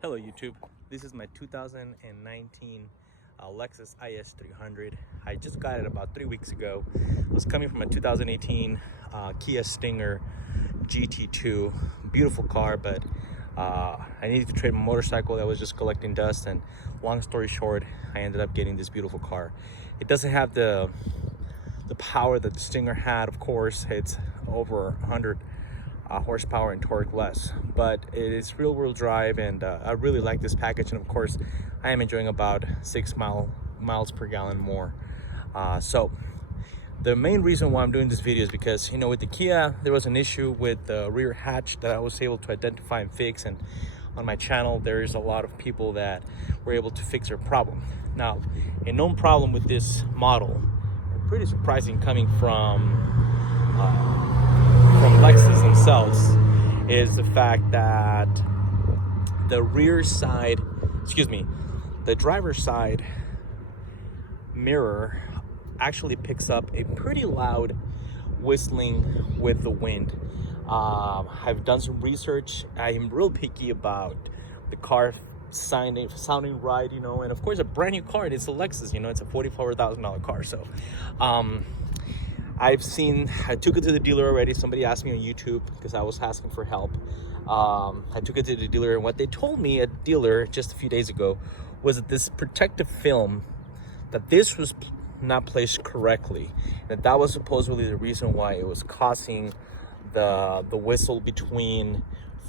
Hello YouTube, this is my 2019 Lexus IS300. I just got it about 3 weeks ago. I was coming from a 2018 Kia Stinger GT2. Beautiful car, but I needed to trade my motorcycle that was just collecting dust, and long story short, I ended up getting this beautiful car. It doesn't have the power that the Stinger had, of course. It's over 100 horsepower and torque less, but it is rear-wheel drive, and I really like this package. And of course, I am enjoying about 6 miles per gallon more. So the main reason why I'm doing this video is because, with the Kia, there was an issue with the rear hatch that I was able to identify and fix, and on my channel there's a lot of people that were able to fix their problem. Now, a known problem with this model, pretty surprising coming from Lexus themselves, is the fact that the the driver's side mirror actually picks up a pretty loud whistling with the wind. I've done some research. I'm real picky about the car sounding right, and of course a brand new car. It's a Lexus, it's a $44,000 car. So I took it to the dealer already. Somebody asked me on YouTube because I was asking for help. I took it to the dealer, and what they told me at the dealer just a few days ago was that this protective film, that this was not placed correctly, that was supposedly the reason why it was causing the whistle between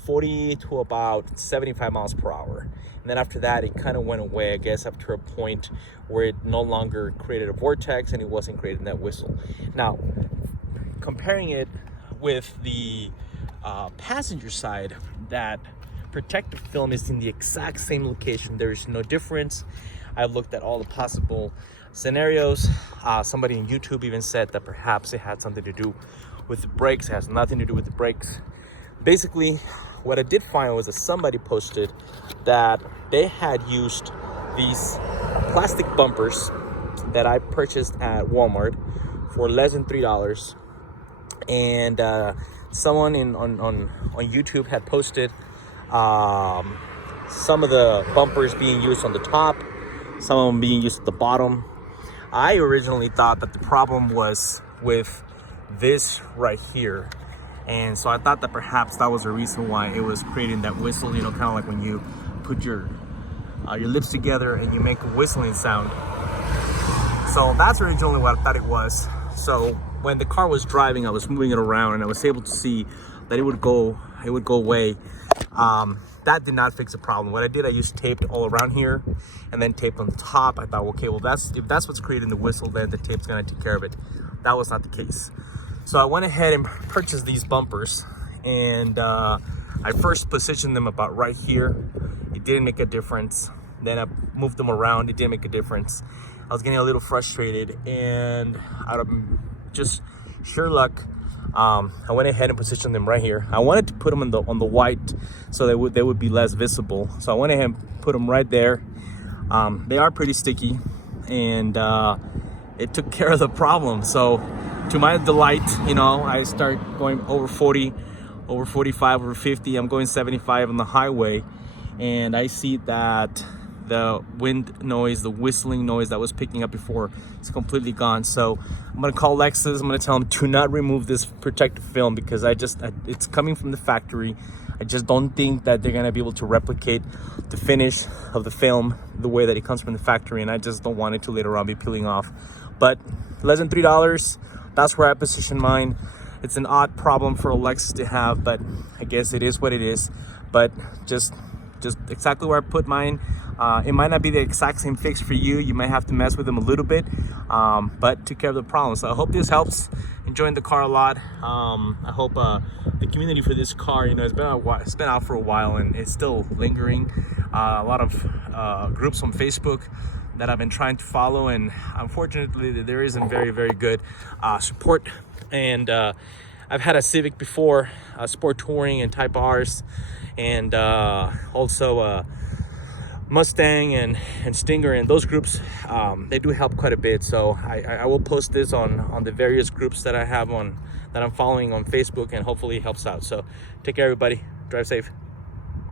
40 to about 75 miles per hour. And then after that, it kind of went away, I guess, up to a point where it no longer created a vortex and it wasn't creating that whistle. Now, comparing it with the passenger side, that protective film is in the exact same location. There's no difference. I looked at all the possible scenarios. Somebody on YouTube even said that perhaps it had something to do with the brakes. It has nothing to do with the brakes. Basically, what I did find was that somebody posted that they had used these plastic bumpers that I purchased at Walmart for less than $3, and someone on YouTube had posted some of the bumpers being used on the top, some of them being used at the bottom. I originally thought that the problem was with this right here, and so I thought that perhaps that was the reason why it was creating that whistle, kind of like when you put your lips together and you make a whistling sound. So that's originally what I thought it was. So when the car was driving, I was moving it around and I was able to see that it would go away. That did not fix the problem. What I did, I used tape all around here and then tape on the top. I thought, okay, well, if that's what's creating the whistle, then the tape's gonna take care of it. That was not the case. So I went ahead and purchased these bumpers, and I first positioned them about right here. It didn't make a difference. Then I moved them around. It didn't make a difference. I was getting a little frustrated, and out of just sheer luck, I went ahead and positioned them right here. I wanted to put them on the white so they would be less visible. So I went ahead and put them right there. They are pretty sticky, and it took care of the problem. So to my delight, I start going over 40, over 45, over 50. I'm going 75 on the highway, and I see that the wind noise, the whistling noise that was picking up before, is completely gone. So I'm gonna call Lexus. I'm gonna tell them to not remove this protective film, because it's coming from the factory. I just don't think that they're gonna be able to replicate the finish of the film the way that it comes from the factory, and I just don't want it to later on be peeling off. But less than $3, that's where I position mine. It's an odd problem for a Lexus to have, but I guess it is what it is. But just exactly where I put mine. It might not be the exact same fix for you. You might have to mess with them a little bit, but took care of the problem. So I hope this helps. Enjoying the car a lot. I hope the community for this car, it's been out for a while, and it's still lingering. A lot of groups on Facebook that I've been trying to follow, and unfortunately there isn't very, very good support. And I've had a Civic before, Sport Touring and Type R's, and also Mustang and Stinger, and those groups, they do help quite a bit. So I will post this on the various groups that I have that I'm following on Facebook, and hopefully it helps out. So take care, everybody. Drive safe.